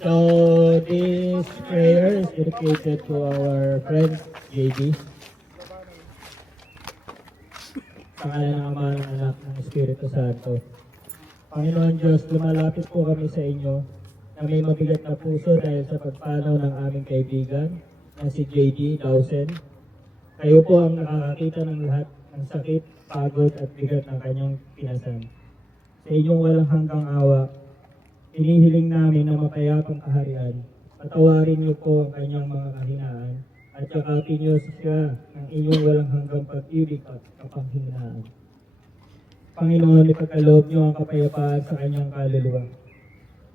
So this prayer is dedicated to our friend JD. Pangalan ng Ama, ng Anak, ng Espiritu Santo. Panginoon Diyos, lumalapit po kami sa inyo na may mabigat na puso dahil sa pagpanaw ng aming kaibigan na si JD Dawson. Kayo po ang nakakakita ng lahat ng sakit, pagod at bigat ng kanyang pinasan. Sa inyong walang hanggang awa, hinihiling namin na mapayapang kaharian. Patawarin niyo po ang kanyang mga kahinaan at yakapin niyo siya ng inyong walang hanggang pag-ibig at kapanghinaan. Panginoon, ipagkaloob niyo ang kapayapaan sa kanyang kaluluwa.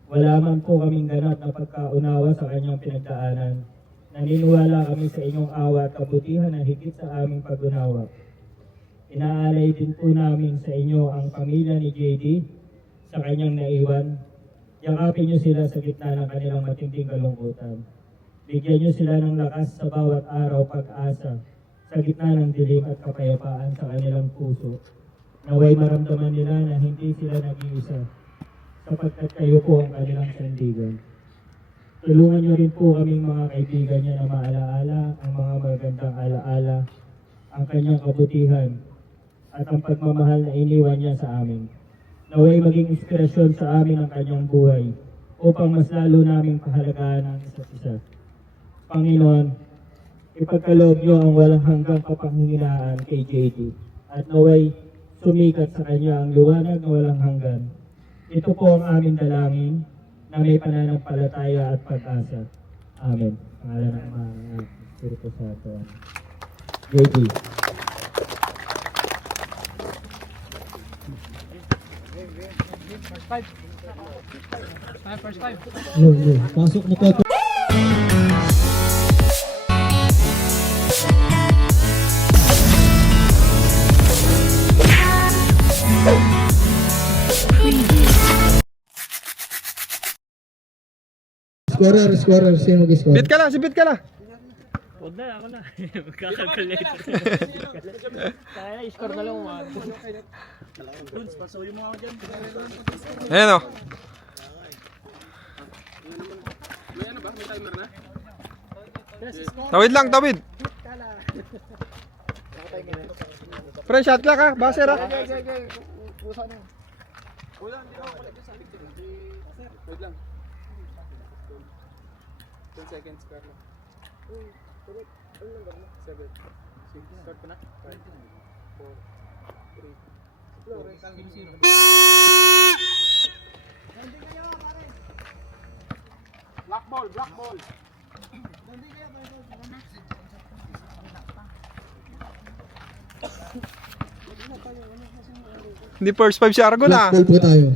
Wala man po kaming ganap na pagkaunawa sa kanyang pinagdaanan. Naniniwala kami sa inyong awa at kabutihan na higit sa aming pag-unawa. Inaalay din po namin sa inyo ang pamilya ni JD sa kanyang naiwan. Yakapin niyo sila sa gitna ng kanilang matinding kalungkutan. Bigyan niyo sila ng lakas sa bawat araw pag-asa sa gitna ng dilim at kapayapaan sa kanilang puso. Naway maramdaman nila na hindi sila nag-iisa sapagkat kayo po ang kanilang sandigan. Tulungan niyo rin po kaming mga kaibigan niya na maalaala ang mga magandang alaala, ang kanyang kabutihan at ang pagmamahal na iniwan niya sa amin. Naway maging inspirasyon sa amin ang kanyang buhay upang mas lalo naming pahalagaan ang isa't isa. Panginoon, ipagkaloob niyo ang walang hanggang kapanghinaan kay JD at naway sumikat sa kanya ang liwanag na walang hanggan. Ito po ang aming dalangin na may pananampalataya at pag-asa. Amen. Pangalan ng Ama, ng Anak, ng Espiritu Santo. JD. First five. Pasok na po. Scorer, sino mag-score? Bit ka lang, sipit ka lang. Huwag na, ako na. Magkakalculator. Kaya i-score na lang. Pasuyo mo ako dyan. Ayan o. May ano ba? May timer na? Tawid lang, tawid. Pre, shot clock ha, baser ha. Wala, hindi ako kulit sa akin. Wait lang. 10 seconds, Carlo. 7. 6. Start ko na. 5. 4. 3. Black ball, black ball. Hindi first five si Argon ha. Black ball po tayo.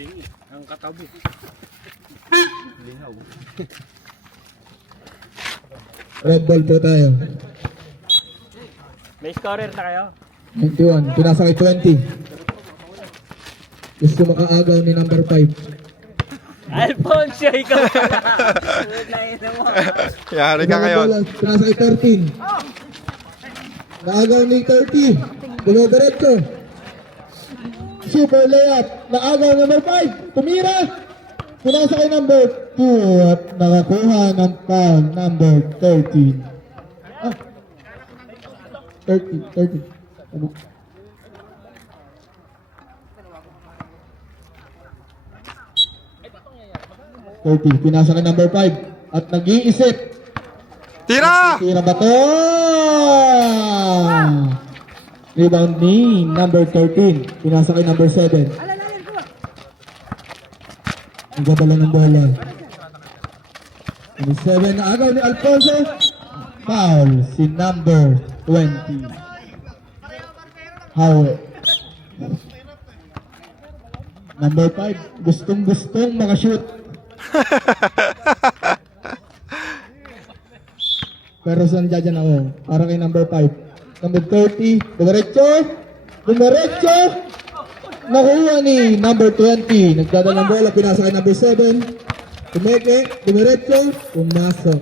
Bingi, ang katabi. Lingaw. Red ball po tayo. May scorer na kayo? 21, pinasa kay 20. Gusto makaagaw ni number 5. Alfonso, ikaw pala. mo. Yari ka ngayon. Pinasa kay 13. Naagaw ni 30. Dumiretso. Super layup. Naagaw number 5. Tumira. Pinasa kay number 2 at nakakuha ng foul number 13. 30. Ano? Pinasa kay number 5 at nag-iisip. Tira! Tira ba to? Rebound ni number 13. Pinasa kay number 7. Nagdadala ng bola. Number 7 na agaw ni Alfonso. Foul si number 20. Howard. Number 5, gustong-gustong makashoot. Pero saan dyan ako? Para kay number 5. Number 30, dumiretso. Dumiretso. Nakuha ni number 20. Nagdadala ng bola, pinasa kay number 7. Tumeke, dumiretso, pumasok.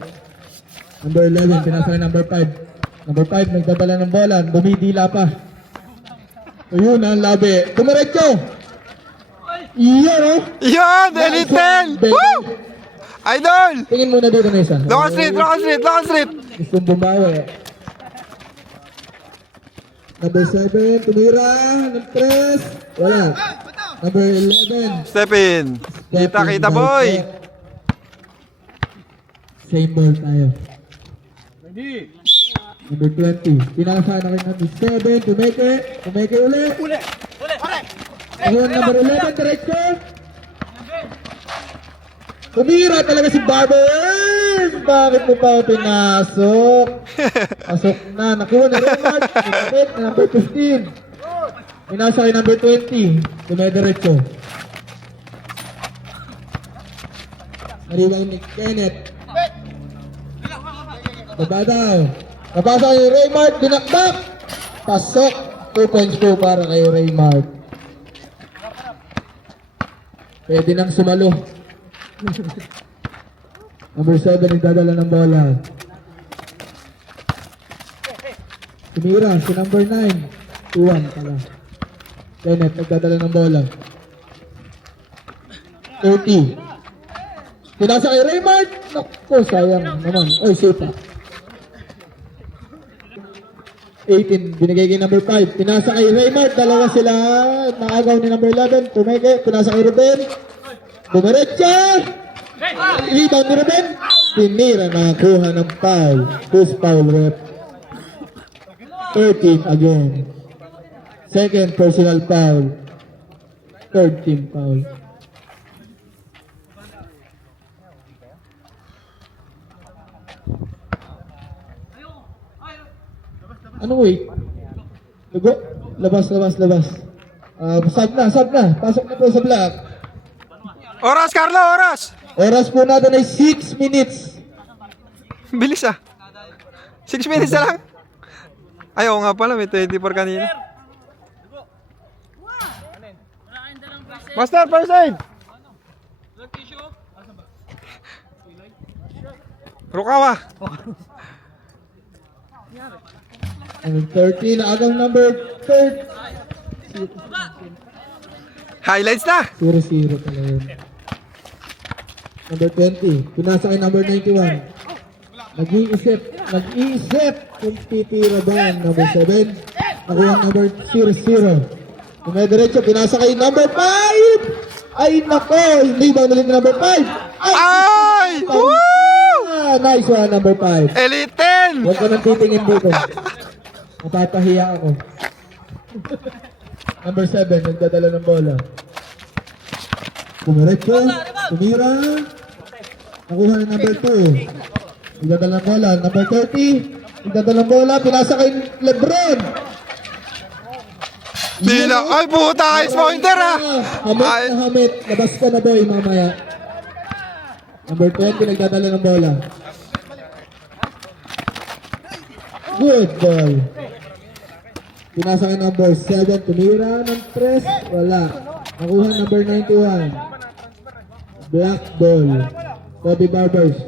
Number 11, pinasa kay number 5. Number 5, nagdadala ng bola, dumidila pa. So yun ang labi. Dumiretso. Iyan oh. Yun! Elite 10! Woo! Idol! Tingin muna dito na isa. Local Street! Local Street! Local Street! Gustong bumawi. Number 7, tumira. Ng 3. Wala. Number 11. Step in! Kita, kita boy! Same ball tayo. Number 20. Pinasa na kay number 7. Tumeke. Tumeke ulit. Ayun, number 11. Diretso. Tumira talaga si Barbers. Bakit mo pa pinasok? Pasok na. Nakuha na Renard. Tumeke na number 15. Pinasa kay number 20. Tumediretso. Nariwang ni Kenneth. Baba daw. Napasa kay Raymart. Dinakdak. Pasok. 2 points po para kay Raymart. Pwede nang sumalo. Number 7, nagdadala ng bola. Tumira si number 9. 2-1 pala. Kenneth, nagdadala ng bola. 30. Pinasa kay Raymart. Naku, sayang naman. Oy, sipa. 18, binigay kay number 5. Pinasa kay Raymart. Dalawa sila. Naagaw ni number 11. Tumeke. Pinasa kay Ruben. Bumiretsa. Rebound ni Ruben. Pinira. Nakakuha ng foul. Who's foul rep? 13 again. Second personal foul. Third team foul. Ano wait? Lugo? Labas. Sub na. Pasok na po sa block. Oras, Carlo! Oras! Oras po natin ay 6 minutes. Bilis ah. 6 minutes na lang. Ayaw nga pala, may 24 kanina. Master, first aid! Rukawa! Number 13, agang number 3. Highlights na! 0-0 pala yun. Number 20, pinasa kay number 91. Nag-iisip kung titira ba ang number 7. Nakuha ang number 0-0. Dumediretso, pinasa kay number 5. Ay nako, hindi ba ulit number 5? Ay! Woo! Nice one, number 5. Elite 10! Huwag ka nang titingin dito. Mapapahiya ako. Number 7, nagdadala ng bola. Dumiretso, tumira. Nakuha ng number 2. Nagdadala ng bola. Number 30, nagdadala ng bola. Pinasa kay Lebron. Dila! Ay puta! Ice pointer ah! Ay. Hamit. Labas ka na boy mamaya. Number 20, nagdadala ng bola. Good ball. Pinasa kay number 7, tumira ng 3, wala. Nakuha number 91. Black ball. Kobe Barbers.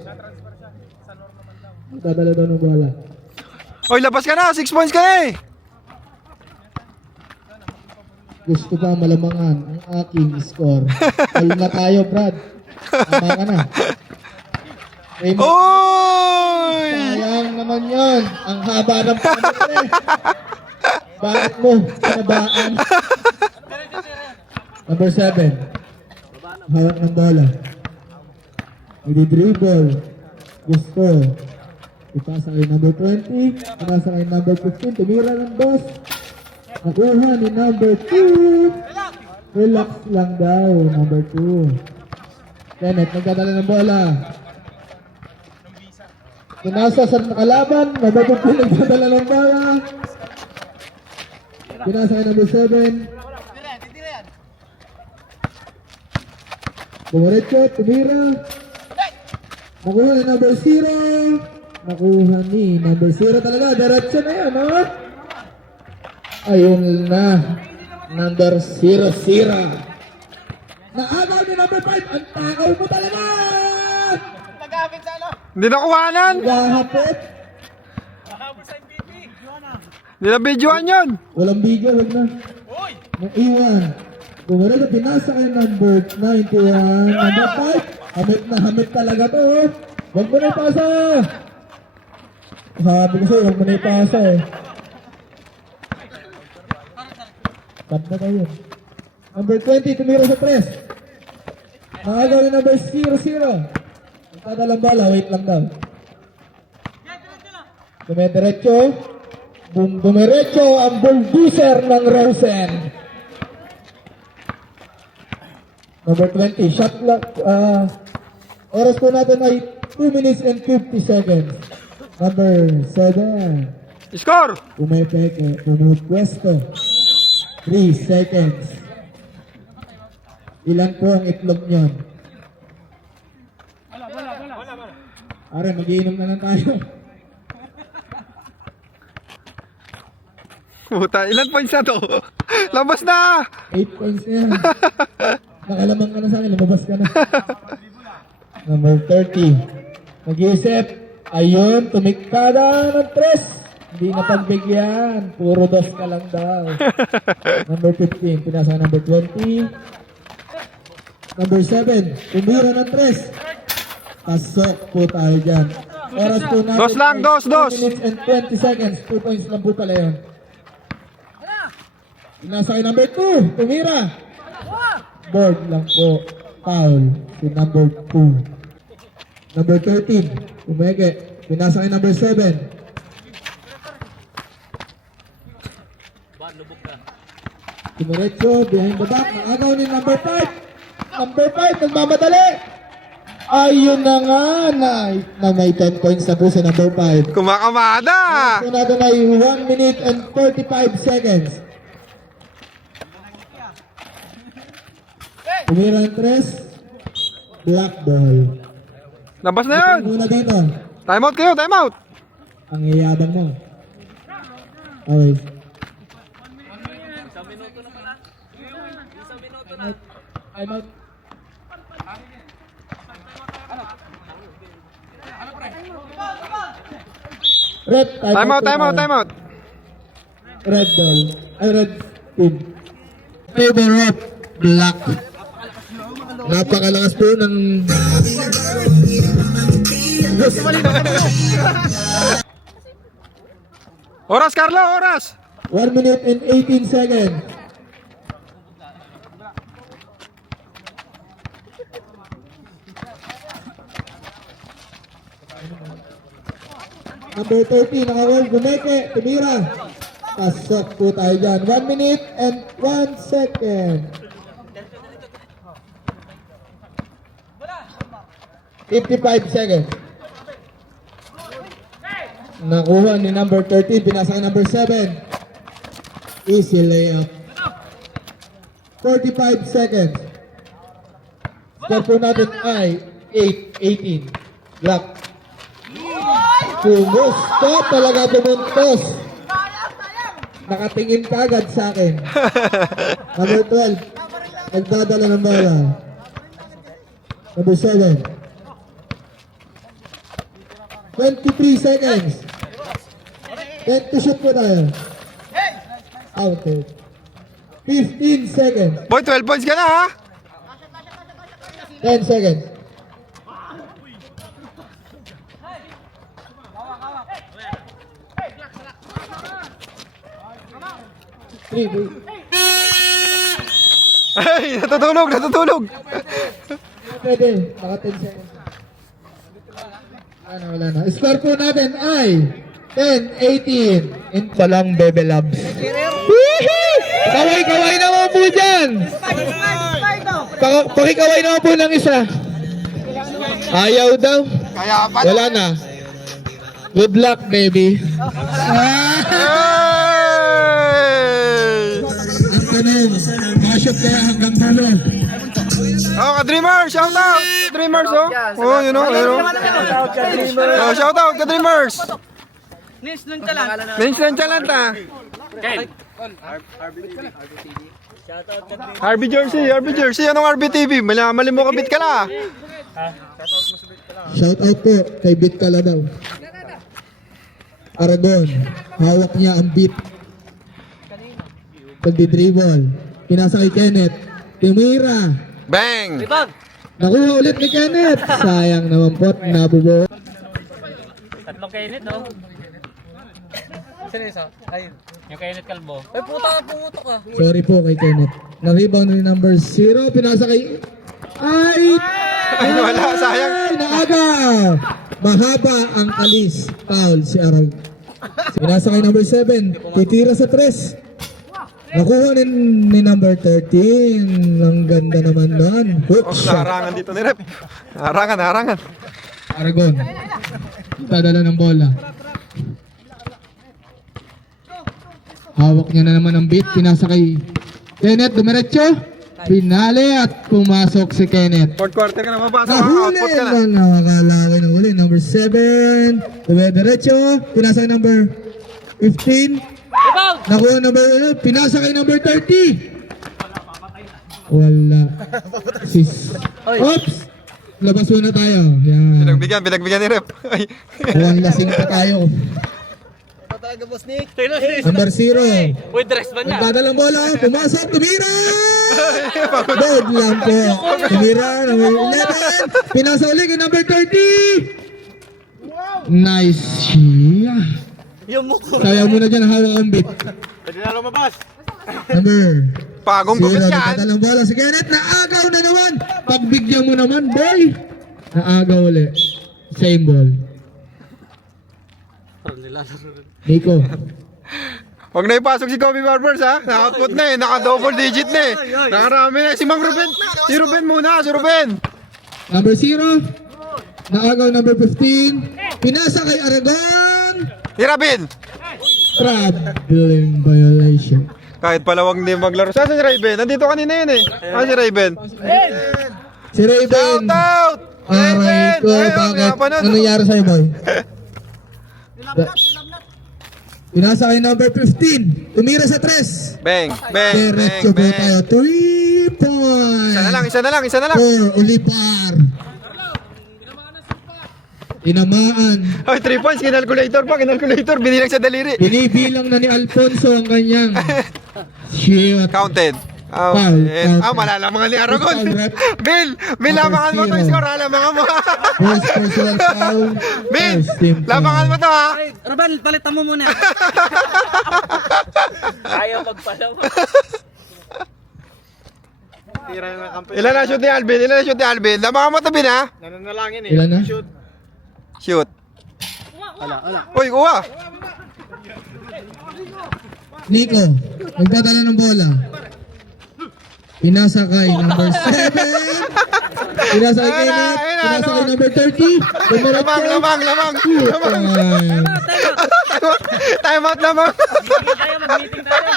Nagdadala daw ng bola. Oy, labas ka na! 6 points ka na eh! Gusto pa malamangan ang aking score. All na tayo, Brad. Tama ka na. Raymond, Oy! sayang naman yun. Ang haba ng panit eh. Bakit mo? Pinabaan. Number 7. Hawak ng bola. Nagdi-dribble. Gusto. Ipasa kay number 20. Ipasa kay number 15. Tumira ng boss. Nakuha ni number 2. Relax lang daw. Number 2. Kenneth, nagdadala ng bola. Pinasa sa nakalaban. Number 15 nagdadala ng bola. Pinasa kay number 7. Dumiretso, tumira. Nakuha ni number 0. Nakuha ni number 0 talaga. Diretso na yan, no? Ayun na. Number 0. Naagaw ni number 5. Ang takaw mo talaga! Hindi nakuhanan. Gahapit. Hindi na videoan yun. Walang video, wag na. Naiwan. Dumiretso, pinasa kay number 91. Number 5. Hamit talaga to, oh. Wag mo na ipasa. Sabi ko sa'yo, huwag mo na ipasa eh. Cut na tayo. Number 20, tumira sa press. Nakagaw ni number 00. Nagtadalang bala, wait lang daw. Dumiretso. Dumiretso ang bulldozer ng Rosen. Number 20, shot clock. Oras po natin ay 2 minutes and 50 seconds. Number 7. Score! Pumepeke, pumupwesto. 3 seconds. Ilan po ang itlog niyon? Are, mag-iinom na lang tayo. Puta, ilan points na to? Labas na! 8 points na yan. Nakalamang ka na sa akin, lumabas ka na. Number 30. Mag-iisip. Ayun, tumiktada ng 3. Hindi na pagbigyan. Puro 2 ka lang daw. Number 15. Pinasa number 20. Number 7. Tumira ng 3. Pasok po tayo dyan. Oras po natin. Dos lang, ay dos. 2 minutes and 20 seconds. 2 points lang po pala yun. Pinasa kay number 2. Tumira. Board lang po. Foul. Si number 2. Number 13. Umeke. Pinasa kay number 7. Tumiretso. Behind the back. Nakagaw ni number 5. Number 5. Nagmamadali. Ayun na nga. Na may 10 points na po si number 5. Kumakamada! So natin ay 1 minute and 45 seconds. Tumira ng 3. Black ball. Labas na yun! Muna dito. Time out kayo, time out! Ang iyabang mo. Okay. Time out. Red, Time out, time out, time out! Red ball. Ay, red team. Favor of black. Napakalakas po ng... Oras, Carlo, oras! 1 minute and 18 seconds. Number 30, nakawal, gumeke, tumira. Pasok po tayo dyan. 1 minute and 1 second. 55 seconds. Nakuha ni number 13, pinasa kay number 7. Easy layup. 45 seconds. Score po natin ay 8-18. Black. Pumusto talaga pumuntos. Nakatingin ka agad sa akin. Number 12. Nagdadala ng bala. Number 7. 23 seconds. 10 to shoot po tayo. Out. 15 seconds. Boy, 12 points ka na ha! 10 seconds. Three. Ay, natutulog! Pwede. Naka 10 seconds. Wala na. Score po natin ay 10-18. In palang Bebe Labs. Kaway-kaway naman po dyan. Pakikaway naman po ng isa. Ayaw daw. Wala na. Good luck, baby. Ang tanong, mashup kaya hanggang dulo. Oh, kadribble! Dreamers! Shout out! Dreamers, oh! Oh, yun oh, yun oh. Oh, shout out ka Dreamers! Nils Nonchalant. Nins lang chalanta. RB Jersey, anong RB TV? Mali mo kabit ka la. Shout out po kay Beat Kala daw. Aragon, hawak niya ang beat. Pagdi-dribble, pinasa kay Kenneth. Timira, Bang! nakuha ulit ni Kenneth. Sayang naman po, nabubo. Tatlong kainit, no? Sino isa? Ayun. Yung kainit kalbo. Ay, puto ka. Sorry po kay Kenneth. Na-rebound ni number 0, pinasa kay... Ay! Ay, wala, sayang. Ay, naaga! Mahaba ang alis. Foul si Arag. Pinasa kay number 7, titira sa 3. Nakuha ni number 13. Ang ganda naman nun. Hook Oh, shot. naharangan dito ni Rep. Naharangan. Aragon. Dadala ng bola. Hawak niya na naman ang beat. Pinasa kay Kenneth. Dumiretso. Pinali at pumasok si Kenneth. Fourth quarter ka na mapasok. Nahuli Output ka na. na nakakalaway ng huli. Number 7. Dumiretso. Pinasa kay number 15. Nakuha number, pinasa kay number 30. Wala. Oops! Labas muna tayo. Yan. Pinagbigyan ni Rep. Ay. Buwan lasing pa tayo. Number 0. Uy, dress ba niya? Nagdadalang bola. Pumasok. Tumira! Bad lang po. Tumira. Number 11. Pinasa ulit kay number 30. Nice. Yung mukha. Kaya mo na dyan hawak ang beat. Pwede na lumabas. Number Pagong 0. gupit yan. Nagdadalang bola si Kenneth. Naagaw na naman. Pagbigyan mo naman, boy. Naagaw ulit. Same ball. Nico. Huwag na ipasok si Kobe Barbers ha. Naka-output na eh. Naka-double digit na eh. Nakarami na. Si Mang Ruben. Si Ruben muna. Si Ruben. Number 0. Naagaw number 15. Pinasa kay Aragon. Si Rabin. Traveling violation. Kahit pala huwag hindi maglaro. Saan si Raven? Nandito kanina yun eh. Ah, si Raven. Si Raven. Shout out! Aray ko, Ayun, bakit? pinapanood. Ano nangyari sa'yo, boy? Pinasa kay number 15. Tumira sa 3. Bang, bang, Diretso bang, po tayo. bang. 3 points. Isa na lang. For Ulipar. Tinamaan. Ay, 3 points. Kinalculator. Binilang sa daliri. Binibilang na ni Alfonso ang kanyang shoot. Counted. Oh, Foul, and, foul. malalamangan ni Aragon. Foul, rep. Bill, lamangan mo to. Score, lamangan mo. First personal foul. Bill, First team foul. lamangan mo to ha. Rabal, palitan mo muna. Ayaw magpalaw. Ilan na shoot ni Alvin? Lamangan mo to, Bin ha. Ilan na? Shoot. Uy, kuha. Nico, nagdadala ng bola. Pinasa kay number 7. Pinasa kay Kenneth. Pinasa kay number 30. Lamang. Time out lamang. Tayo, mag-meeting tayo.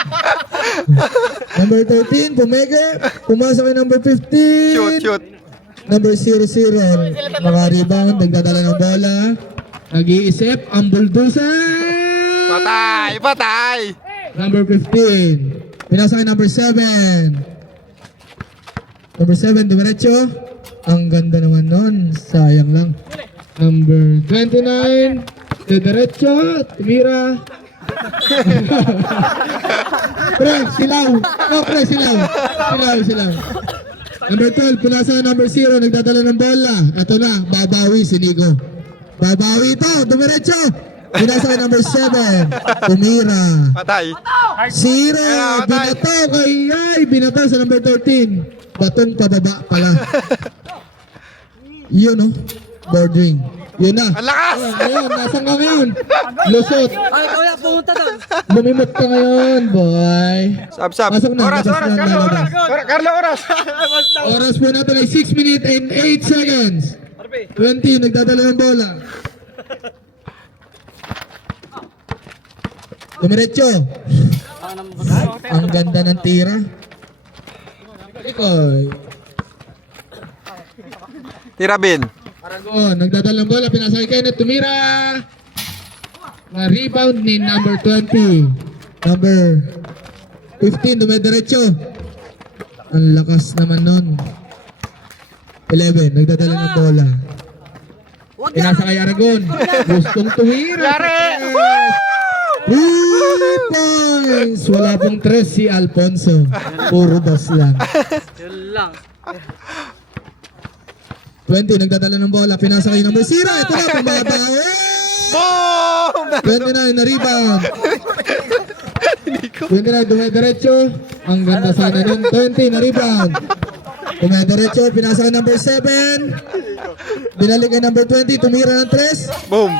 Number 13, Pumeke. Pumasa kay number 15. Shoot. Number 00. Naka-rebound, nagdadala ng bola. Nag-iisip, ang bulldozer. Patay. Number 15. Pinasa kay number 7. Number 7, dumiretso. Ang ganda naman nun. Sayang lang. Number 29. Diretso. Tumira. Pre, silaw. No, pre, silaw. Silaw. Number 12, pinasa number 0. Nagdadala ng bola. Ito na, babawi si Nico. Babawi ito. Dumiretso. Pinasa kay number 7. Tumira. Patay. 0. Binato kay binato sa number 13. Batong pababa pala. Yun no. Bordering. Yun na. Ang lakas! Ayun, nasan ka ngayon? Lusot. Ay, kaya pumunta doon. Lumimot ka ngayon, boy. Sab. Pasok na, Oras. labas na, lalabas. Carlo, oras. Oras po natin ay 6 minutes and 8 seconds. 20, nagdadala ng bola. Dumiretso. Ang ganda ng tira. Ikoy. Irabin. Aragon, nagdadala ng bola, pinasa kay Kenneth, tumira. Na rebound ni number 20. Number 15, dumediretso. Ang lakas naman nun. 11, nagdadala ng bola. Pinasa kay Aragon. Gustong tumira. Yari! 3 points! Wala pong 3 si Alfonso. Puro 2 lang. Yun lang. 20, nagdadala ng bola. Pinasa kay number 0. Ito na, pumabao. Boom! 29 na rebound. 29, dumediretso. Ang ganda sana nun. 20 na rebound. Dumediretso, pinasa kay number 7. Binalik kay number 20, tumira ng 3. Boom!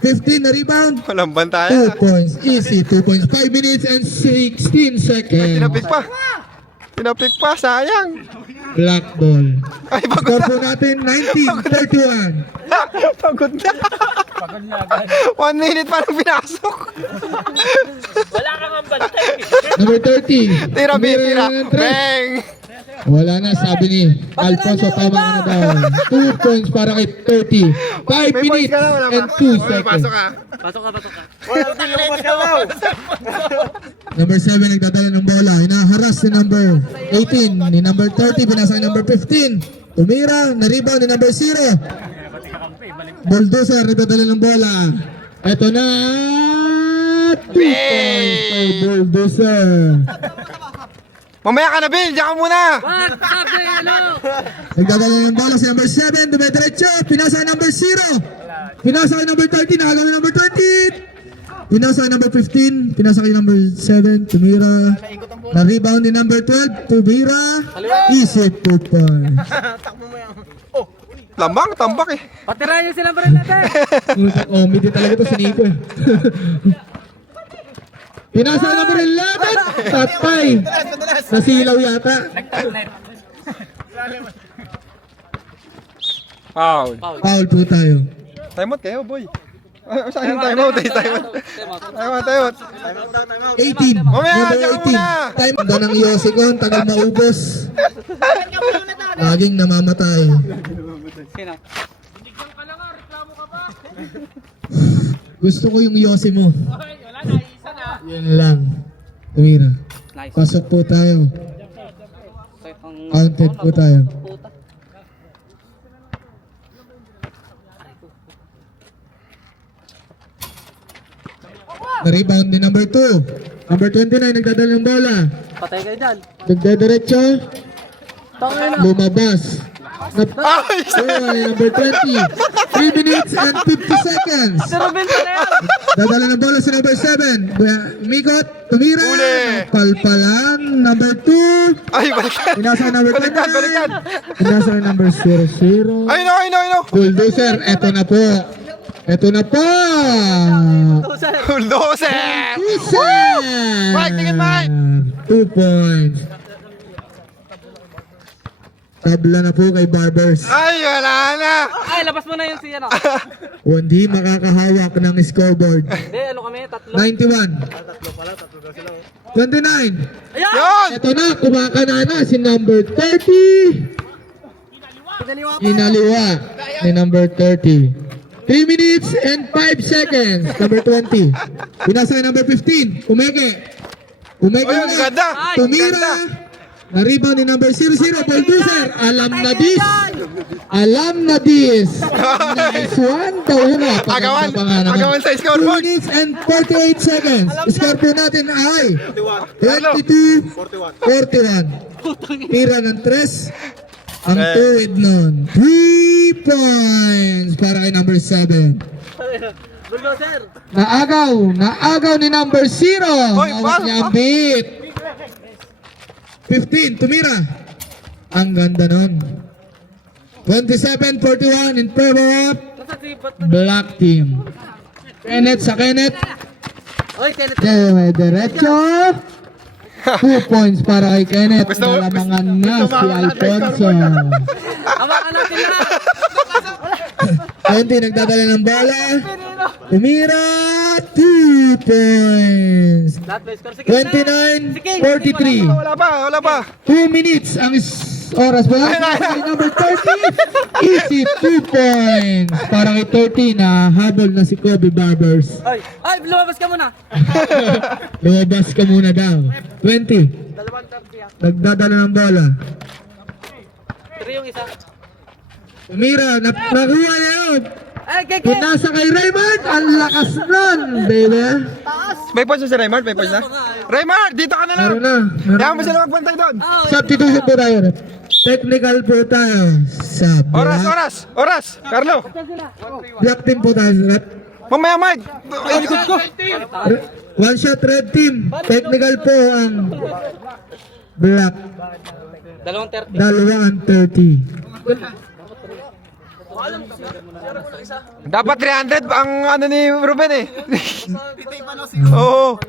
15 na rebound. Walang bantaya. 2 points. Easy, 2 points. 5 minutes and 16 seconds. Tinapik pa. Tinapik pa, sayang. Black ball. Ay, pagod Score na. po natin, 19-31. Pagod na. Pagod na agad. 1 minute pa nang pinasok. Wala kang ang bantay. Number 30. Tira, B, Tumira tira. ng 3. Bang! Wala na, sabi ni Alfonso, tama ka na daw. 2 points para kay 30. 5 May minutes points ka na, wala and pa. 2 Okay, seconds. pasok ka. Pasok ka. Number 7 nagdadala ng bola. Hinaharas ni number 18. Ni number 30, pinasa ni number 15. Tumira, na-rebound ni number 0. Bulldozer, nagdadala ng bola. Ito na. 2 points kay Bulldozer. Mamaya ka na, Bill. Diyan ka muna. Wag! Sabi! Hello! Nagdadala ng bola si number 7. Dumediretso. Pinasa ni number 0. Pinasa kay number 30. Nakagawa ni number 20. Pinasa kay number 15. Pinasa kay number 7. Tumira. Na-rebound ni number 12. Tumira. Easy 2 points. Lambang, tambak eh. Patirayan yung silang baril natin! Oh, midi talaga to si Nico eh. Pinasa kay number 11. Tatay. Nasilaw yata. Foul. Foul po tayo. Time out kayo, boy. Saan yung time out? Time out. Time out. 18. Mamaya, Number diyan ka 18. muna. Time. Ganda ng Yossi ko. Ang tagal maubos. Laging namamatay. Sino? Gusto ko yung Yossi mo. Yun lang. Tumira. Nice. Pasok po tayo. Ang Counted po tayo. puta. Na-rebound ni number 2. Number 29 nagdadala ng bola. Patay kayo dyan. Nagdadiretso. Lumabas. Ay! Ni number 20. 3 minutes and 50 seconds. Si Ruben pa na yan! Dadala ng bola si number 7. Mikot. Tumira. Uli. Palpalan. Number 2. Ay, balikan. Pinasa kay number 29. Balikan. Pinasa kay number 00. Ay, no. Bulldozer. Eto na po. Eto na po. Bulldozer! Bulldozer. Mike, tingin, Mike. 2 points. Tabla na po kay Barbers. Ay, wala na. Ay, labas mo na yung si ano. Hindi makakahawak ng scoreboard. Hindi, ano kami? Tatlo. 91. 29. Ayan! Yun! Ito na, kumakana na si number 30. Inaliwa ni number 30. 3 minutes and 5 seconds. Number 20. Pinasa kay number 15. Umeke. Umeke Ay, ang ganda. Ay, Tumira. Na-rebound ni number 00. Bulldozer. Alam na this. Alam na this. Nice one. Tauna. Agawan. Agawan sa 2 scoreboard. minutes and 48 seconds. Score po natin ay 22-41. Tira ng 3. Ang tuwid nun. 3 points para kay number 7. Bulldozer! Naagaw ni number 0. Hoy, Hawak niya ang beat. 15, tumira. Ang ganda nun. 27-41 in favor of Nasasipat na. Black Team. Kenneth sa Kenneth. Oy, Kenneth! May derecho. 2 points para kay Kenneth. Gusto mo- Nalamangan na si Alfonso. Hawakan natin lahat! 20 nagdadala ng bola. Tumira. 2 points. Lahat may score. Sige na! 29-43. Wala pa. 2 minutes ang Oras ba? Kay number 30. Easy 2 points. Para kay 30 na habol na si Kobe Barbers. Ay, lumabas ka muna. Lumabas ka muna daw. 20. Nagdadala ng bola. 3 yung isa. Tumira, nakuha niya yun. Ay, Pinasa kay Raymond. Ang lakas nun, baby. May points na si Raymart, may points na. Raymart, dito ka na lang. Meron na. Kaya mo sila magbantay doon. Substitution po tayo. Technical po tayo. Sa Oras. Carlo. black team po tayo. Mamaya, Mike. Ay, likod ko. One shot red team. Technical po ang black. 2:30. 2:30. Dapat 300 ang ano ni Ruben eh. Oo.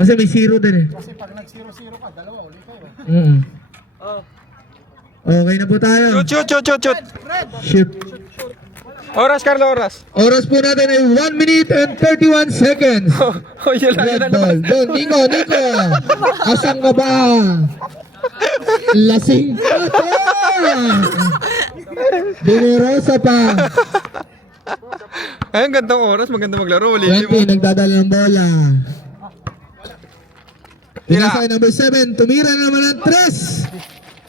Kasi may zero din eh. Kasi pag nag-0-0 ka, dalawa ulit kayo. Okay na po tayo. Shoot. Shoot. Oras, Carlo, oras. Oras po natin ay 1 minute and 31 seconds. Oh, yun lang, yun Red lang. ball. Don, Nico. Asan ka ba? Lasing ka to. Generosa pa. Ay, ang gandang oras, maganda maglaro. Lili mo. 20, nagdadala ng bola. Pinasa kay number 7, tumira na naman ng 3.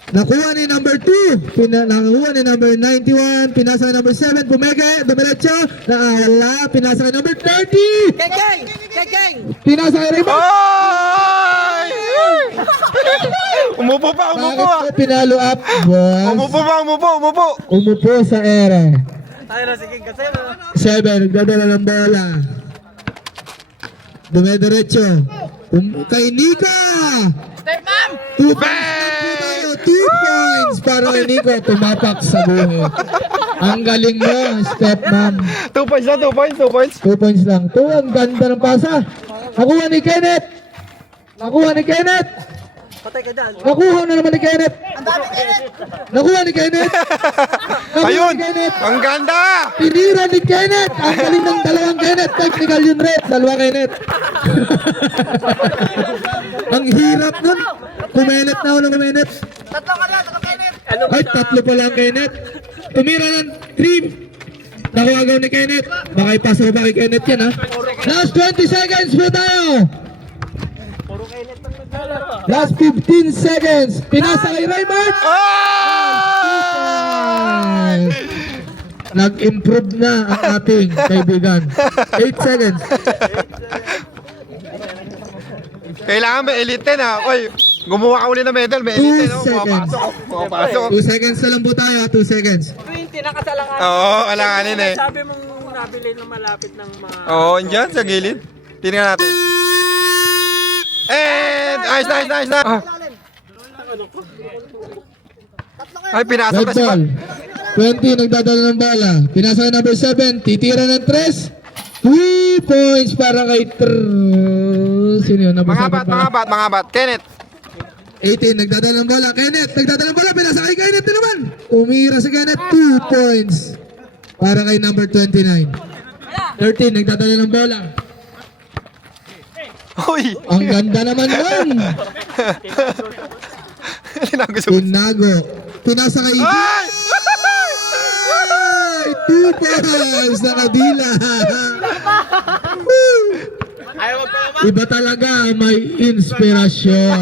Nakuha ni number 2. Nakuha ni number 91. Pinasa kay number 7, pumeke, dumiretso. Wala. Pinasa kay number 30. Kekeng! Pinasa kay Raymond. Ay! Umupo pa, umupo Bakit ah. ko pinalo up, boss? Umupo. Umupo sa ere. Ay, sige kasi. 7, nagdadala ng bola. Dumediretso. Kay Nico! Step, ma'am! 2 points. 2 points para kay Nico. Tumapak sa buhay. Ang galing mo, step ma'am. 2 points lang, 2 points. 2 points lang. Ang ganda ng pasa. Nakuha ni Kenneth. Patay ka dyan. Nakuha na naman ni Kenneth. Nakuha ni Kenneth. Ayun! Ang ganda! Tinira ni Kenneth. Ang galing ng dalawang Kenneth. Technical yun, Red. Dalawa Kenneth. Ang hirap nun. Kumenet na ako ng kumenet. Ay, 3 pa lang Kenneth. Tumira ng 3. Nakuha agaw ni Kenneth. Baka ipasa pa kay Kenneth yan, ha? Last 20 seconds po tayo. Last 15 seconds. Pinasa kay Raymond. Ay! Nag-improve na ang ating kaibigan. 8 seconds. Kailangan may elite 10 ha. Oy, gumawa ka uli ng medal, may elite 10 no? 2 seconds. Pumapasok. 2 seconds na lang po tayo, 2 seconds. 20, nakasalangan. Oo, alanganin eh. Sabi mong nabili ng malapit ng mga... Oo, andyan sa gilid. Tingnan natin. And nice na. Ay, pinasok Red na si ball. Pat. 20, nagdadala ng bola. Pinasa kay number 7, titira ng 3. 3 points para kay Sino yun? Mga bat. Kenneth. 18, nagdadala ng bola. Kenneth, nagdadala ng bola. Pinasa kay Kenneth na naman. Umira si Kenneth. 2 points para kay number 29. 13, nagdadala ng bola. Uy! Ang ganda naman nun. Tinago. Pinasa kay Ay! Ay! 2 points na kabila. Iba talaga, may inspirasyon.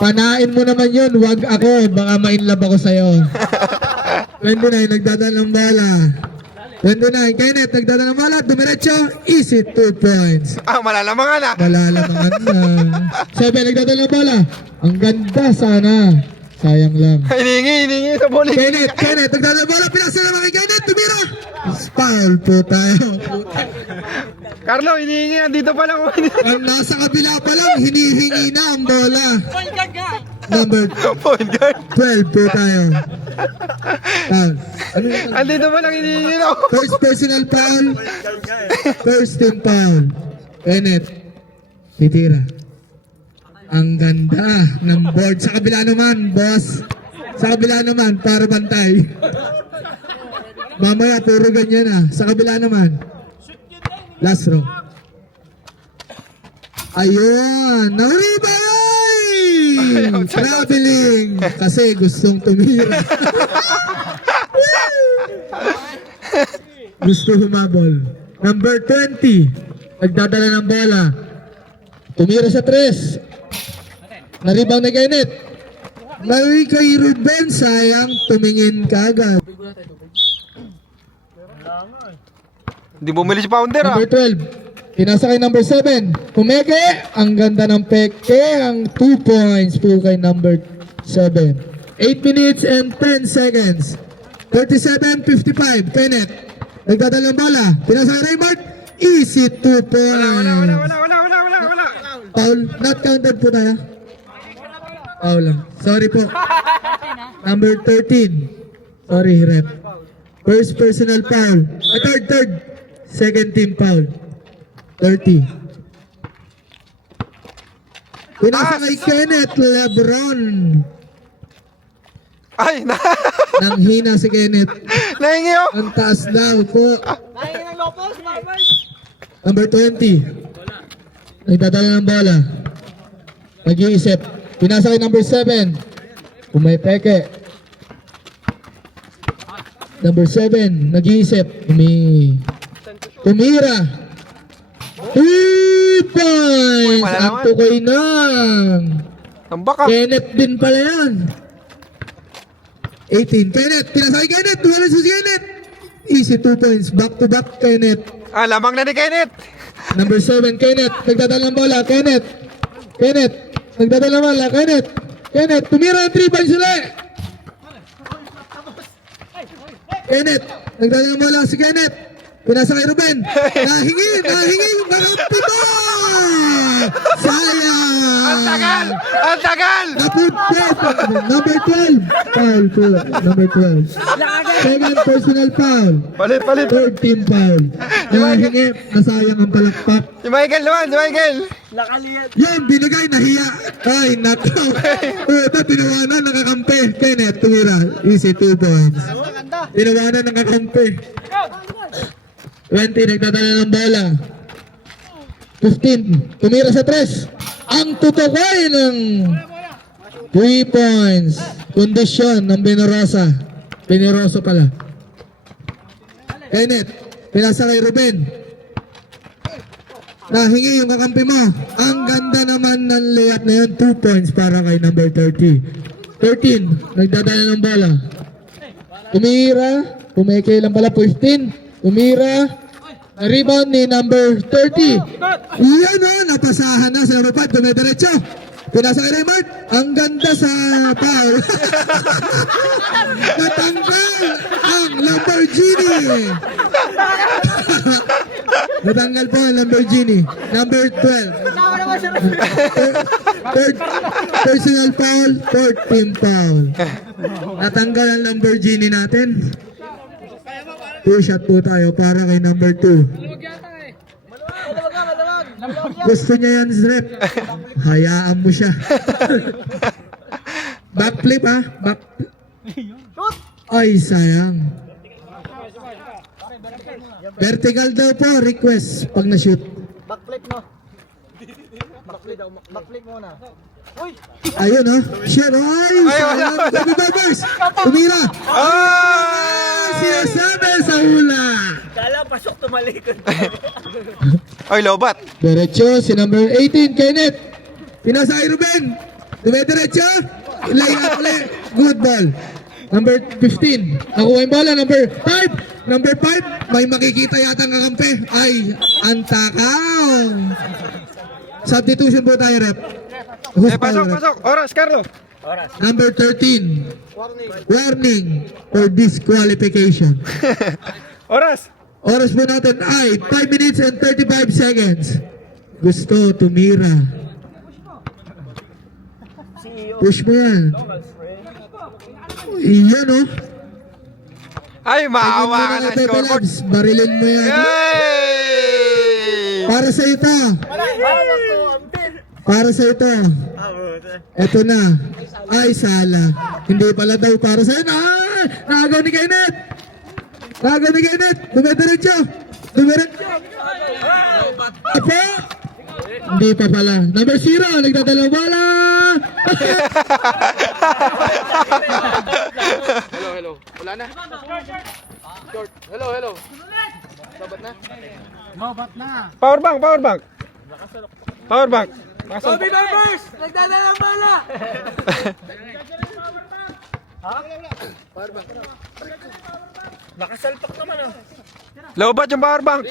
Panain mo naman yun, wag ako, baka ma-inlove ako sa'yo. 29, nagdadala ng bola. 29, Kenneth, nagdadala ng bola, dumiretso, easy 2 points. Malalamangan na. Malalamangan na. 7, nagdadala ng bola. Ang ganda sana. Sayang lang. Hiningi sa bowling. Kenneth, nagdadala ng bola, pinasa naman kay Kenneth, tumira. Foul po tayo. Carlo, hinihingi. Andito pa lang. Ang nasa kabila pa lang, hinihingi na ang bola. Number Point guard. 12 po tayo. Foul. Ano yun? Andito pa lang hinihingi na. First personal foul. First team foul. Kenneth, titira. Ang ganda ng board. Sa kabila naman, boss. Sa kabila naman, para bantay. Mamaya, puro ganyan ah. Sa kabila naman. Last row. Ayun! Nahuli ba yun? Traveling! Kasi gustong tumira. Gusto humabol. Number 20. Nagdadala ng bola. Tumira sa 3. Naribang na Kenneth. Mali kay Ruben, sayang tumingin kagad. Hindi bumili si Pounder ah. Number 12. Pinasa kay number 7. Pumeke. Ang ganda ng peke. Ang 2 points po kay number 7. 8 minutes and 10 seconds. 37-55. Kenneth. Nagdadalang bola. Pinasa kay Raymart. Easy 2 points. Wala. Foul. Not counted po tayo. Foul lang. Sorry po. Number 13. Sorry, rep. First personal foul. Third. Second team foul. 30. Pinasa kay Kenneth Lebron. Ay, Nang hina si Kenneth. nahingi oh. Ang taas daw po. Number 20. Nagdadala ng bola. Nag-iisip. Pinasa kay number 7. Pumepeke. Number 7. Nag-iisip. Tumira. 2 points! Wala Ang naman. tukoy ng Tambak ah. Kenneth din pala yan. 18. Kenneth. Pinasa kay Kenneth. Tuwala si Kenneth. Easy 2 points. Back to back Kenneth. Ah, lamang na ni Kenneth. Number 7, Kenneth. Nagdadala ng bola. Kenneth. Nagdadala ng bola. Kenneth. Tumira ng 3 points ulit. Kenneth. Nagdadala ng bola si Kenneth. Pinasa kay Ruben. Nahingi yung kakampi mo. Sayang. Ang tagal. Number 12. Foul po. Number 12. Second personal foul. Palit. Third team foul. Nahingi. Nasayang ang palakpak. Si Michael naman, si Michael. Yan, binigay, nahiya. Ay, nako. Ito, tinawanan, nakakampi. Kenneth, tumira. Easy 2 points. Tinawanan, nakakampi. 20, nagdadala ng bola. 15, tumira sa 3. Ang tutukoy ng 3 points. Kondisyon ng Binorosa. Binoroso pala. Kenneth, pinasa kay Ruben. Nahingi yung kakampi mo. Ang ganda naman ng layup na yun. 2 points para kay number 30. 13, nagdadala ng bola. Tumira. Pumeke lang pala. 15, tumira. Rebound ni number 30. Yan o, napasahan na sa number 5. Dumidiretso. Pinasa kay Raymart. Ang ganda sa foul. Natanggal ang Lamborghini. Natanggal po ang Lamborghini. Number 12. Third personal foul. Fourth team foul. Natanggal ang Lamborghini natin. 2 shot po tayo para kay number 2. Gusto niya yan, Zrep. Hayaan mo siya. Backflip ha. Ay, sayang. Vertical daw po, request pag na-shoot. Backflip mo. Backflip muna. Ayun ha. Share. Ay, sayang. Baby Barbers. Tumira. Sinasabi sa hula. Kala, pasok tumalikod. Ay, lobat. Diretso si number 18, Kenneth. Pinasa kay Ruben. Dumidiretso. Layup ulit. Good ball. Number 15. Nakuha yung bola. Number 5. Number 5. May makikita yata ang kakampi. Ay, ang takaw. Substitution po tayo, rep. Who's foul, rep? Pasok. Oras, Carlo. Number 13. Warning for disqualification. Oras. Oras po natin ay 5 minutes and 35 seconds. Gusto tumira. Push mo yan. Iyan oh. Ay, maawa ka na Pepe scoreboard. Labs, barilin mo yan. Yay! Para sa ito. Para sa ito. Ito na. Ay, sala. Hindi pala daw para sa ito. Ah! Nakagaw ni Kenneth. Dumidiretso. Po? Hindi pa pala. Number 0, nagdadalawang bola. Hello. Wala na. Short. Hello. Sabat na. Power bank. Kobe Barbers! Nagdadalang bala! Nakasalpak naman ah. Lobat yung power bank.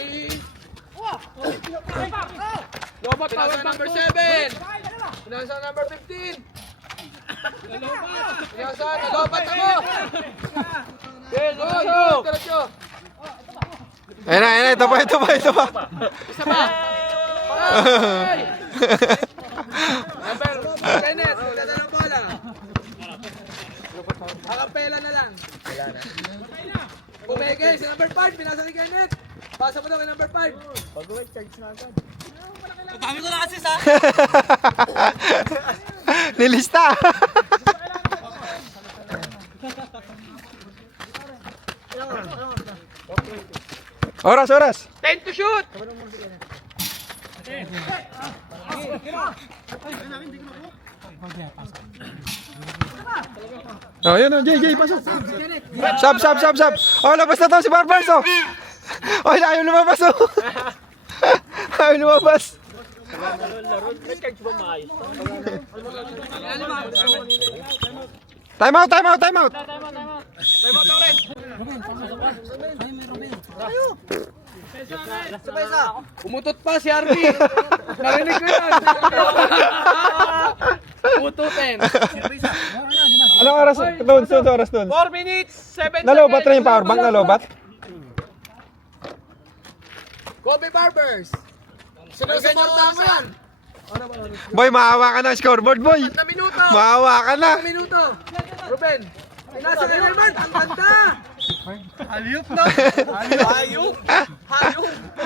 Lobat power number 7. Pinasa number 15. Pinasa, lobat ako! Okay, diretso. Ayun na, ito pa. Isa pa. Number, Kenneth, nagdadalang bola. Akapela na lang. Pumege, si number 5, pinasa ni Kenneth. Pasa mo daw kay number 5. Dami ko na assist ha. Nilista. Oras. 10 to shoot. Oh, yun oh, JJ, pasok. Sab. Oh, labas na to si Barbers, oh. Oh, ayaw lumabas, oh. Ayaw lumabas. Time out. Umutot pa si Arby. Narinig ko yan. Umututin. Anong oras? Doon, oras doon. 4 minutes, 7 Nalobat na yung power bank, nalobat. Kobe Barbers. Sinusuportahan mo yan. Boy, maawa ka na scoreboard, boy. 4 minuto. Maawa ka na. 4 minuto. Ruben. Pinasa ni Ruben. Ang ganda. Hayop na. Hayop.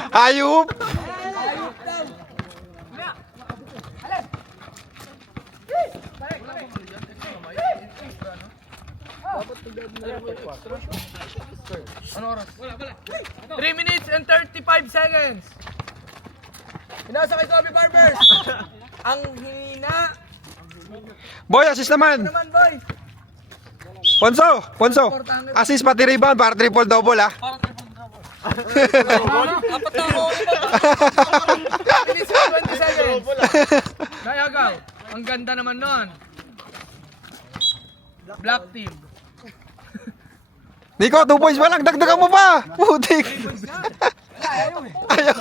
Ayup. Ano oras? 3 minutes and 35 seconds. Pinasa kay Kobe Barbers. Ang hina. Boy, assist naman. Naman boy. Ponso. Assist pati rebound para triple-double, ah. Apat na ako. 3 minutes and 20 seconds. Nayagaw. Ang ganda naman nun. Black team. Nico, 2 points pa lang. Dagdagan mo pa. Putik. Ayaw.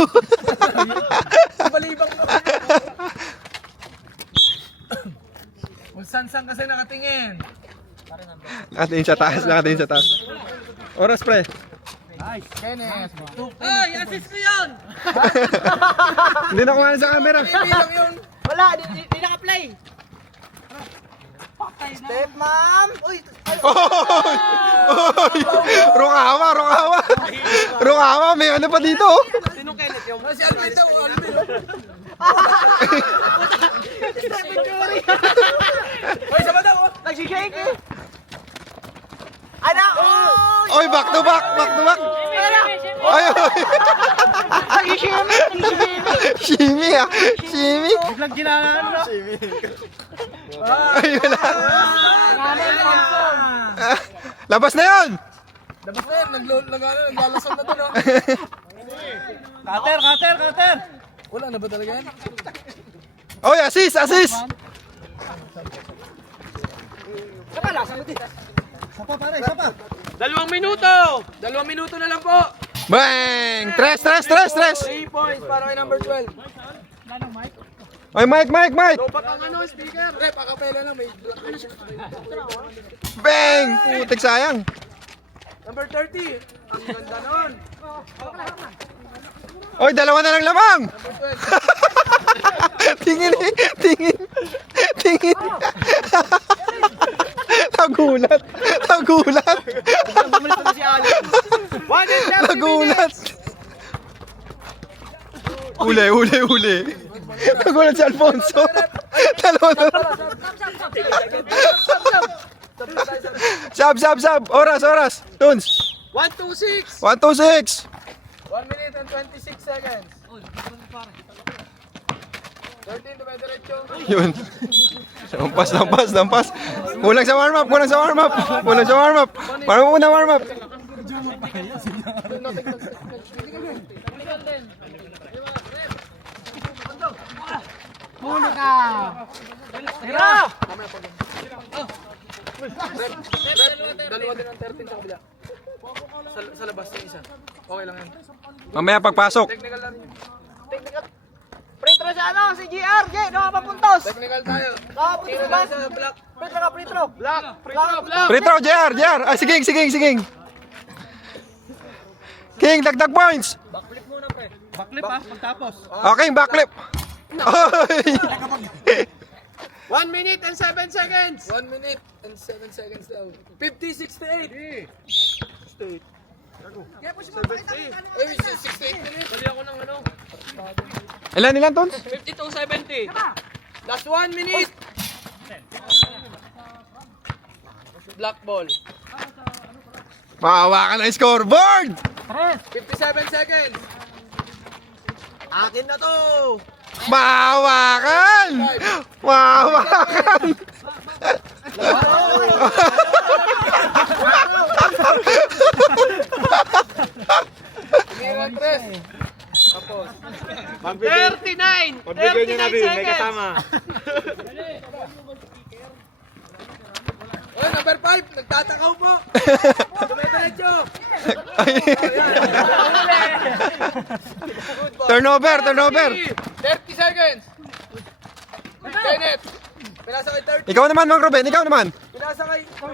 Balibang mo. Kung saan kasi nakatingin. Nakatingin sa taas. Oras, pre. Kenneth. Ay, assist ko yun! Hindi na kumain sa camera. Hindi lang yung... Wala, di naka-play. Step, ma'am. Uy, Rukawa, may ano pa dito, oh. sino Kenneth yung? Si Alvin daw, Alvin. Step Victory. Hoy, sama daw. Nagsishake eh. Ano? Oy, back to back. Ay. Nagsishake. Shimmy, ah. Shimmy. Biglang ginanaan na. Ay, wala. Labas na yun. Dapat na yan, naglalasam na to, no? Cutter. Wala na ba talaga yan? Oy, assist. Dalawang minuto na lang po. Bang! Tres. 3 points para kay number 12. Oy, Mike. Lobat ang ano, speaker. Rep, akapela na, may black. Bang! Putik, sayang. Number 30. Ang ganda nun. Oy, dalawa na lang lamang. Number 12. Tingin. Nagulat. Nagulat. Uli. Nagulat si Alfonso. Dalawa na lang. Sab. Oras. Tunes. 1-2-6. 1-2-6. 1 minute and 26 seconds. 13, dumediretso. Yun. Lampas. Kulang sa warm up. Para muna warm up. Dalawa din ang 13 sa kabila. Sa labas yung isa. Okay lang yan. Mamaya pagpasok. Technical lang yun. Pretro sa ano, si GR, G, nakapapuntos. Technical tayo. Nakapuntos Tira ba? tayo sa black. Pretro ka, Pretro. Black. Black. Free throw, JR. Ah, sige. King, dagdag points. Backflip ha, pagtapos. Okay, backflip. Oy! 1 minute and 7 seconds. 1 minute and 7 seconds daw. 50-68. 68. Eh, 68 minutes. Sabi ako ng ano. Ilan, Tons? 52-70. Last 1 minute. Black ball. Mahawakan ang scoreboard. 57 seconds. Akin na to. Mahawakan. Tira 3. Tapos. 39. 39 seconds. Oh, number 5. Nagtatakaw po. Dumediretso. Turnover. 30 seconds. Kenneth. Pinasa kay 30. Ikaw naman, Mang Ruben. Pinasa kay 0.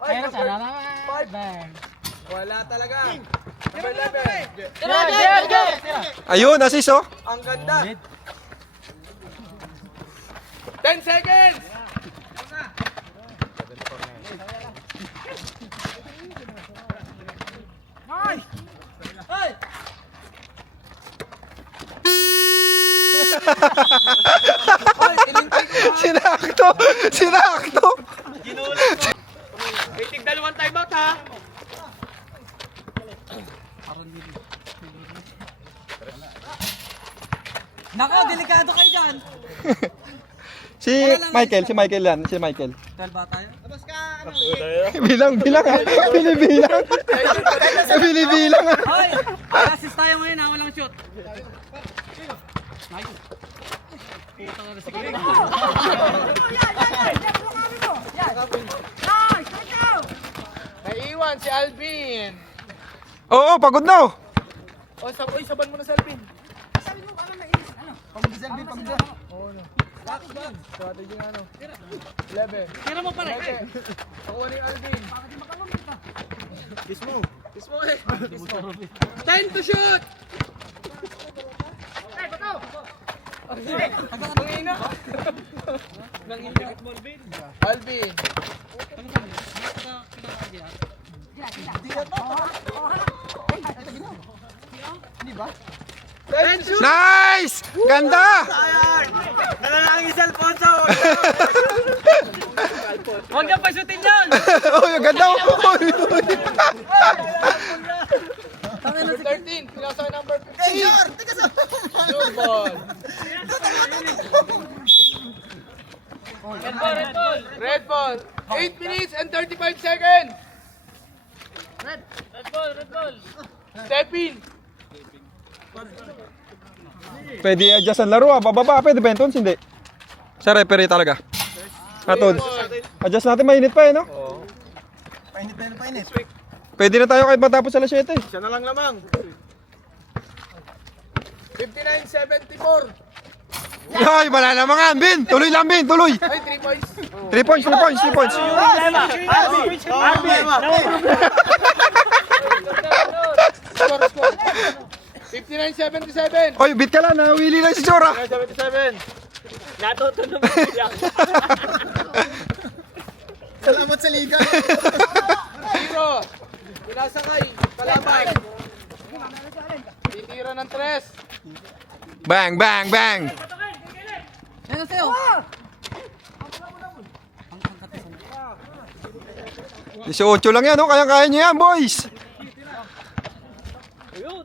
Ay, number 5. Wala talaga. Number 11. Ayun, assist oh. Ang ganda. 10 seconds. Ay, ilintay ko. Sinakto. Waiting dalawang timeout ha. Nako, delikado kayo dyan. Si Michael yan. 12 ba tayo? Bilang ah. Binibilang ah. Hoy, assist tayo ngayon ha, walang shoot. Naiiwan si Alvin. Oo, pagod na oh. O, saban mo na si Alvin. Strategy nga ano. 11. Tira mo pare. Nakuha ni Alvin. Kiss mo eh. 10 to shoot! Nangina. Alvin. Nice! Ganda! Nalalangin si Alfonso. Huwag niyo pa shootin yan. Oh, yung ganda oh. Number 13. Pinasa kay number 15. Shoot ball. Red ball. 8 minutes and 35 seconds. Red ball. Step in. Pwede adjust ang laro ah. Bababa, pwede ba yun, Tons? Hindi. Sa referee talaga. Tons. Adjust natin, mainit pa eh, no? Painit. Pwede na tayo kahit matapos alas 7. Siya na lang lamang. 59-74. Ay, wala na mga Bin. Tuloy lang, Bin. Tuloy. Ay, 3 points. 3 points. Score. 59-77. Oy, bit ka lang. Nawili lang si Chora. 77. Natuto naman siya. Salamat sa liga. 0. Pinasakay. Kalaban. Titira ng 3. Bang. Ano sa'yo? 18 lang yan, no? Kaya nyo yan, boys.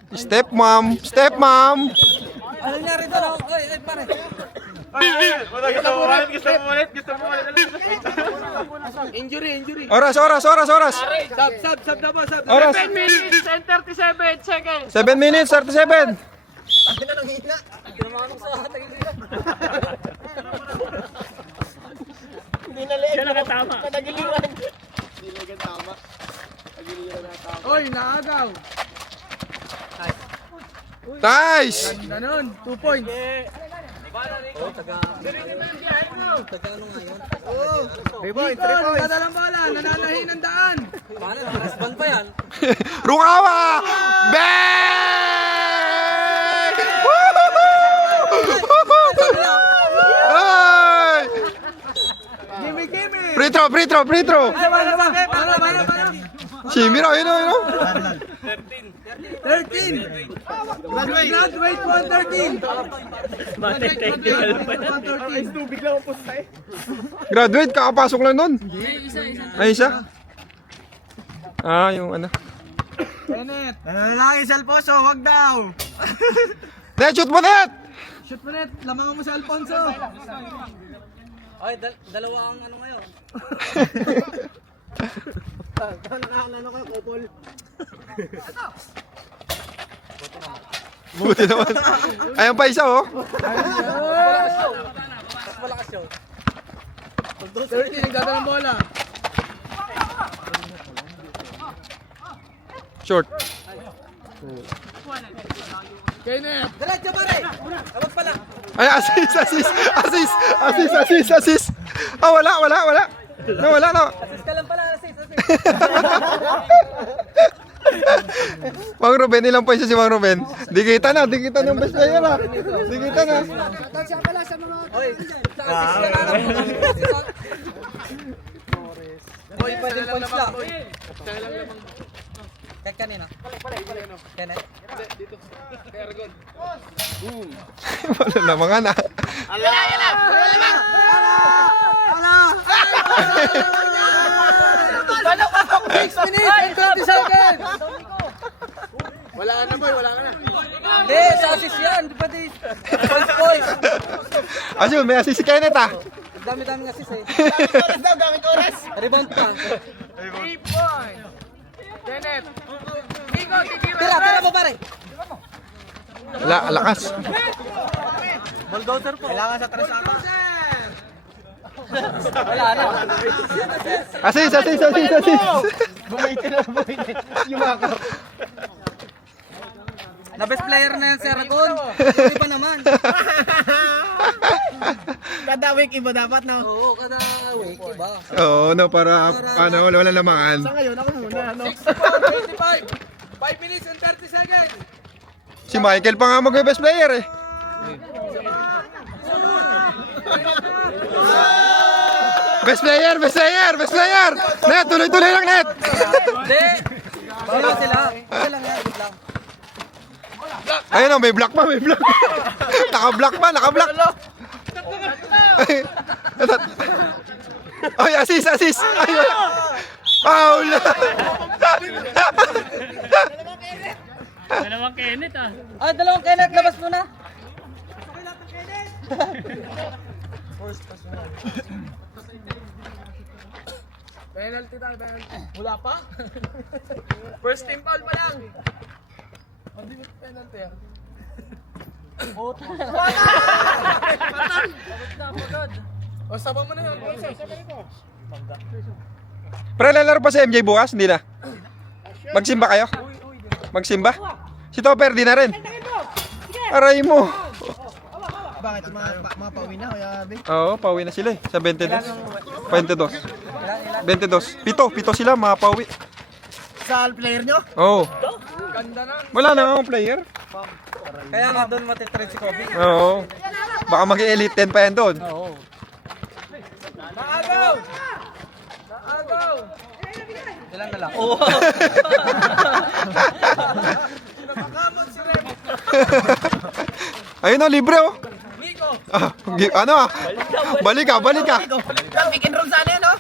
Step mom. Ano nangyari doon? Ay, pare. Injury. Oras. Sub na po, sub. Oras. 7 minutes and 37 seconds. 7 minutes, 37. Siya nakatama. Oy, naagaw. Nice! Ganon, 2 points. Bicol, dadalang bola, nananahin ng daan. Rukawa! Bang! Ay! Gimme. Free throw. Para. Shimmy raw, yun o. 13. Graduate 113. Graduate, kakapasok lang nun. Ay, isa? Ah, yung ano. Kenneth. Lalaki sa Alfonso, wag daw. Net, shoot mo, Net! Shoot mo net, lamangan mo sa Alfonso. Ay, dalawa ang ano ngayon. Buti naman. Ayan pa isa, oh. Malakas yun. 13, nagdadalang bola. Short. Kenneth. Diretso pare! Abot pala! Ay, assist. Ah, wala. Nawala na. Assist ka lang pala, assist. Mang Ruben, ilang points si Mang Ruben? Di kita na yung best player ah. Di kita na. Oy, sa assist ka na lang. Oy, pwede points lang. Kaya kanina. Kenneth. Wala naman na. Ala! 6 minutes and 20 seconds. Wala ka na boy, wala ka na. Hindi, sa assist yan. Di pwede. Points. Ayun, may assist si Kenneth ah. Dami-dami assist eh. Gamit oras. Rebound pa. 3 points. Kenneth. Bicol, Tira mo pare. Lakas. Bulldozer po. Kailangan sa trasata. Wala na. Assist. Na best player na yan si Aragon. Hindi pa naman. Kada week iba dapat, no? Oo, kada week, iba. Oo, no, para wala lamangan. Ngayon, ako muna, no? 25. 5 minutes and 30 seconds. Si Michael pa nga mag-best player eh. Best player! Net, tuloy-tuloy lang, Net! Hindi. Sila. Sila lang yan. Wait lang. Ayun o, may block pa. Naka-block. Ay, assist. Ay, wala. Foul! Dalawang Kenneth ah. Ah, dalawang Kenneth. Labas mo na. Penalty tayo, penalty. Wala pa? First team foul pa lang. Hindi mo penalty ah. O, sabang mo na yun. Pre, lalaro pa si MJ bukas? Hindi na. Magsimba kayo? Magsimba? Si Topper, di na rin. Aray mo. Bakit? Mga pauwi na, Kuya Abe? Oo, pauwi na sila eh. Sa 22. 22. Pito sila, mapauwi. Sa player nyo? Oo. Wala na akong player. Kaya nga doon matitrade si Kobe. Oo. Baka mag-elite 10 pa yan doon. Oo. Naagaw! Ilan na lang? Nakakamot si Rem. Ayun o, libre o. Nico! Ano ah? Balik ka. Pick and roll sana yan, no?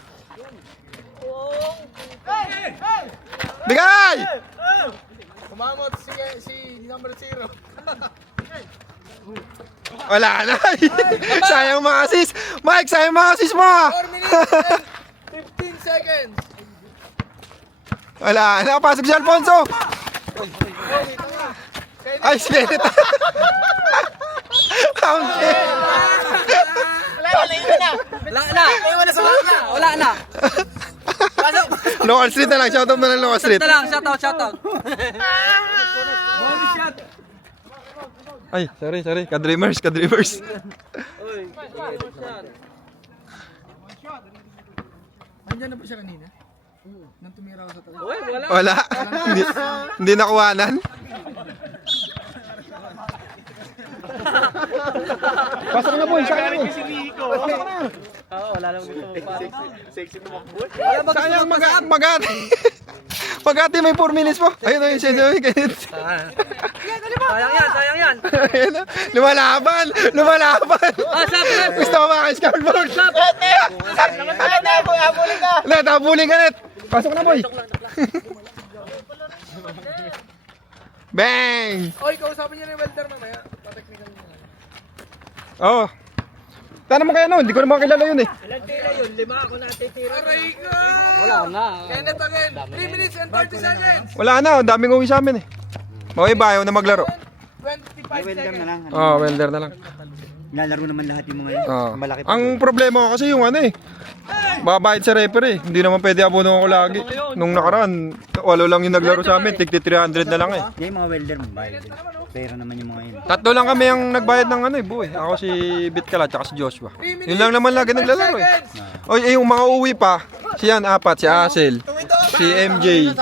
Bigay! Kumamot si number 0. Wala na. Sayang mga assist. Mike, sayang mga assist mo. 4 minutes and 15 seconds. Wala na. Pasok si Alfonso. Ay, si Kenneth. Wala na. Local Street na lang. Shoutout mo ng Local Street. Shoutout. Ay, sorry. Kadreamers. Andyan na ba siya kanina? Nang tumira ako sa taas. Wala. Hindi nakuhanan. Pasok na boy, sayang mo. Sayang Magati. Magati may 4 minutes po. Ayun siya. Sayang yan. Ayun na. Lumalaban. Gusto ko maka-scoreboard. Net, habulin ka net. Pasok na boy. Bang! Oy, kausapin niyo na yung welder mamaya. Pa-technical niya. Oo. Tana mo kaya no, hindi ko na makakilala yun eh. Aray ka! Wala na. Kenneth again. 3 minutes and 30 seconds. Wala na, ang daming uwi sa amin eh. Okay ba, ayaw na maglaro. 25 seconds. Oo, welder na lang. Lalaro naman lahat yung mga yun. Oo. Malaki pa. Ang problema ko kasi yung ano eh. Babayad sa referee. Hindi naman pwede abono ko lagi. Nung nakaraan, walo lang yung naglaro sa amin. Tigti 300 na lang eh. Yung mga welder mo, bayad din. Pera naman yung mga yun. Tatlo lang kami ang nagbayad ng ano eh, buhay. Ako si Bitkala at si Joshua. Yun lang naman lagi naglalaro eh. Oy, yung mga uwi pa. Si Yan, 4, si Asel, si MJ,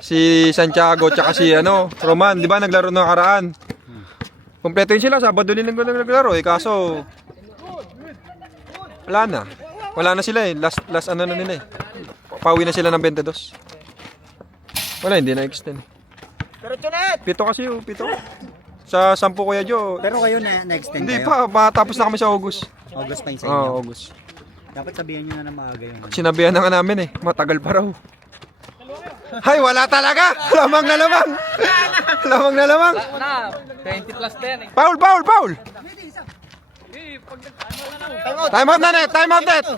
si Santiago, tsaka si Roman. Di ba naglaro ng nakaraan? Kompleto yun sila, Sabado din naglaro eh. Kaso, wala na. Wala na sila eh. Last ano na nila eh. Pauwi na sila ng 22. Wala, hindi na-extend. Pito kasi yun, 7. Sa 10 Kuya Jo. Pero kayo na-extend Hindi kayo? pa, matapos na kami sa August. August pa yung sa inyo. Oo, August. Dapat sabihan nyo na maaga yun. Sinabihan na nga namin eh, matagal pa raw. Hay, wala talaga! Lamang na lamang! Lamang na lamang! 20 plus 10 eh. Foul! Time out na net! Time out net!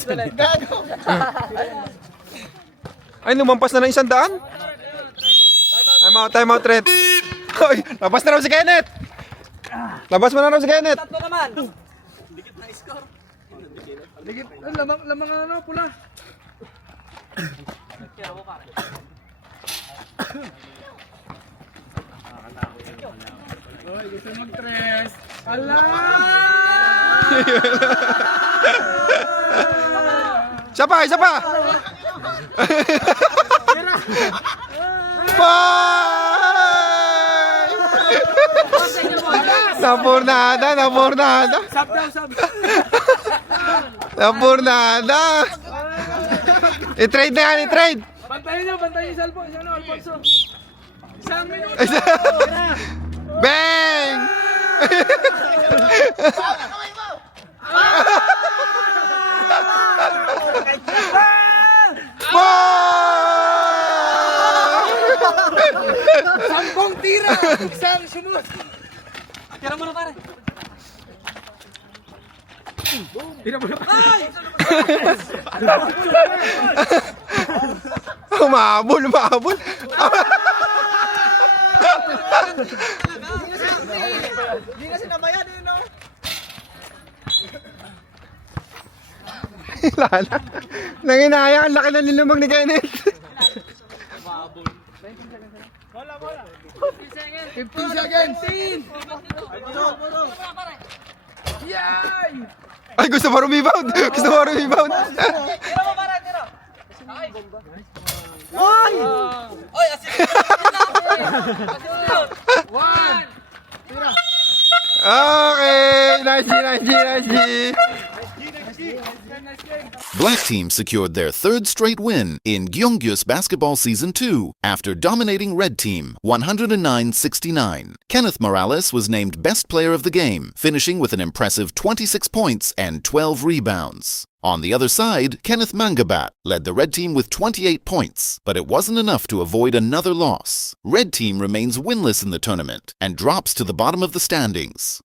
Sulit. Ay, lumampas na ng 100? Time out, Red. Hoy, labas na raw si Kenneth! Labas mo na raw si Kenneth! Tatlo naman. Lamang pula. Oy, gusto mag-tres. Ala! Isa pa! Napurnada! Napurnada! I-trade na yan, i-trade! Bantayin niyo si Alfonso. Isang minuto. Bang! Sampung tira. Isang sumut. Tira mo na pare. Umabol! Hindi na sinabayan eh no. Lala. Nanginaya, ang laki ng nilumang ni Kenneth. 15 seconds. Yay! Ay, gusto mo rebound! Tira mo pare, tira. Oy, asin. One. Okay! Nice G! Black Team secured their third straight win in Gyeonggyus Basketball Season 2 after dominating Red Team 109-69. Kenneth Morales was named Best Player of the game, finishing with an impressive 26 points and 12 rebounds. On the other side, Kenneth Mangabat led the Red Team with 28 points, but it wasn't enough to avoid another loss. Red Team remains winless in the tournament and drops to the bottom of the standings.